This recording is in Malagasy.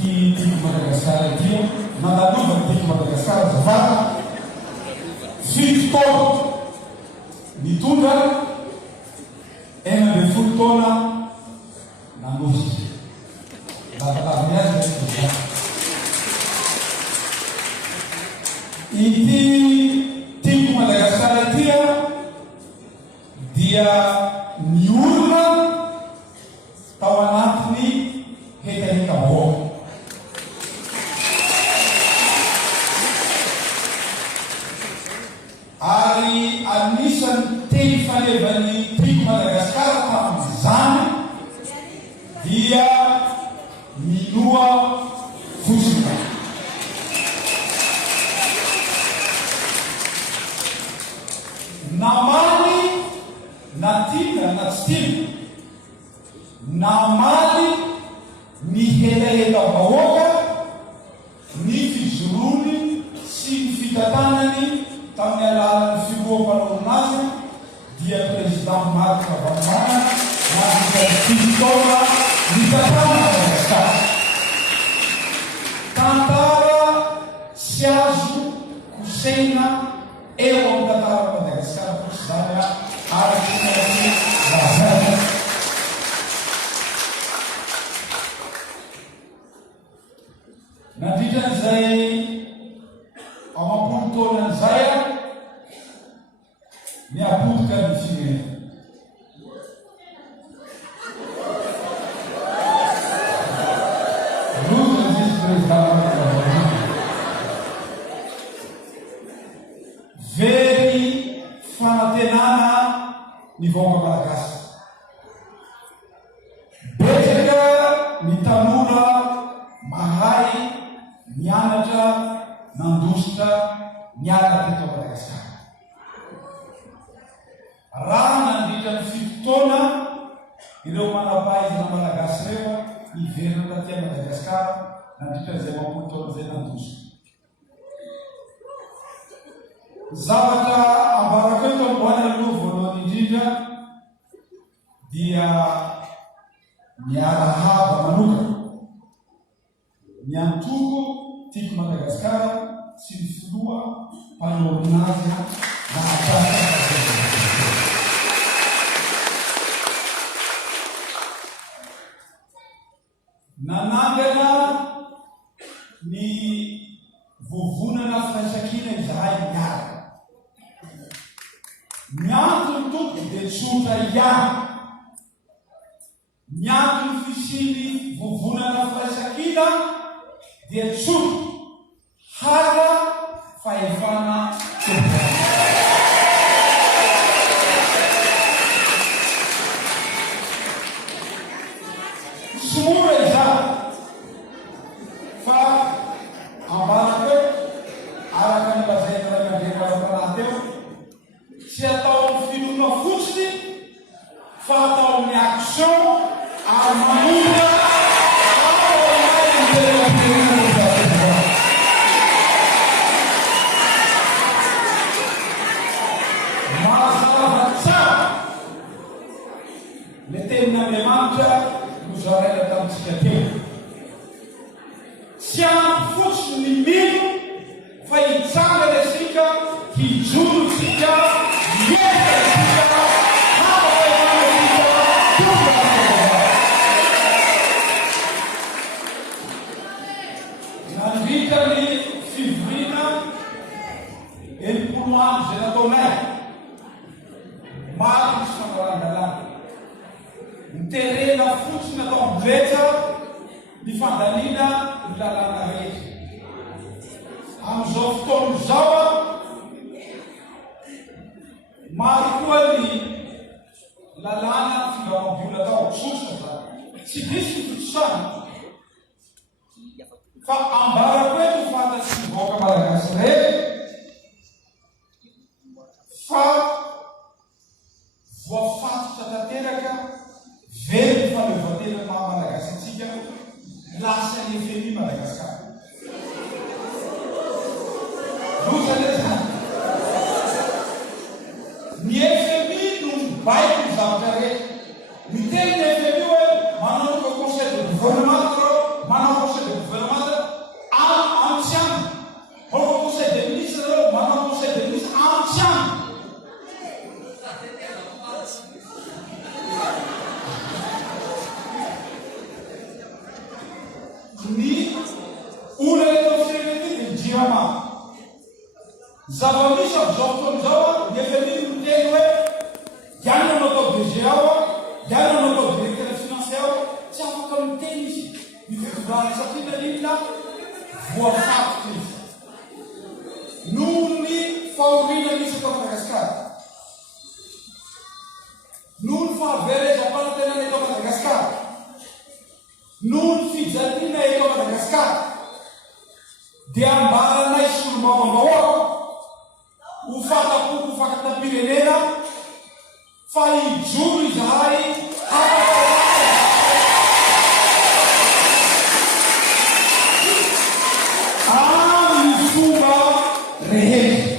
Tico Madagascar dia, Mandaluva Tico Madagascar, Zavara, Fito, Nitunda, Ema de Fultona, Nangusti. La viagem e Tico Madagascar dia Niurma, Tawanatni, Hetericabo. Ari anisan'ny teny falevan'ny Tico Madagascar tamin'izany dia minoa fosika. Namaly na tina na tsy tina, namaly ny hetaheta vahoaka ny fijorony sy ny fitatanany tamin'ny alalan'ny filoham-panorinazy dia président Marc Ravalomanana na fitaona ny tatana Madagascar. Tantara sy azo kosehina eo amin'ny tantara Madagascar kosa zany araky ny lazana. Nandritran'izay amam-polo taonan'izay niapotika ny firenena. Rosa vice-presidente very fanantenana ny vahoaka malagasy. Betsaka ny tanora mahay mianatra nandositra niaraka teto Madagasikara. Raha nandritra ny fitotoana ireo manampahaizana malagasy ireo niverina taty Madagasikara nandritra izay mampolo izay nandositra. Zavatra ambarako eto amboany aloha voalohany indrindra dia miarahaba manokana miantoko Tico Madagascar sy ny filoha mpanorinazy nanangana ny vovonana firaisan-kina izahay miaraka. Miantony tompoko dia tsotra ihany. Miantony fisiny vovonana firaisan-kina dia tsotra hara fahefana tompoko. Somora izany fa ambarako araka ny lazaina ray aman-dreny ara-panahy teo tsy atao amin'ny finoana fotsiny fa atao amin'ny action ary manomboka mazava tsara le tenin'Andriamanitra nozaraina tamintsika teo. Tsy ampy fotsiny ny mino fa hitsangana isika, hijoro isika, hiezaka isika, hafafaefana isika tonga nandritra ny fivoriana enimpolo andro izay nataonay maro misy fangalangalana. Niterena fotsiny atao mibetsa ny fandaniana ny lalàna rehetra. Amin'izao fotoana izao maro koa ny lalàna figaroam-bola atao tsotra zany. Tsy disy fitosana fa ambarako eto fantatsy ny vahoaka malagasy rehetra fa voafatotra tanteraka very ny faleovan-tena maha malagasy antsika lasa ny FMI Madagascar. Loza le zany. Ny FMI no mibaiko ny zavatra rehetra. Miteny ny FMI hoe manao conseil de gouvernement, manao conseil de gouvernement ny olana eto firenena ty dia jirama. Zava-misy amin'izao fotoan'izao dia efa niny no teny hoe ianona no atao DG ao ianona no atao directeur financier ao, tsy afaka miteny izy mivetivany satria nanina voafatika izy noho ny fahoriana misy eto Madagasikara, noho ny fahaverezam-panantenana eto Madagasikara, noho ny fijaliana eto Madagasikara, dia ambaranay solombavam-bahoaka ho fantapoko fakantam-pirenena fa hijoro izahay amin'ny fomba rehetra.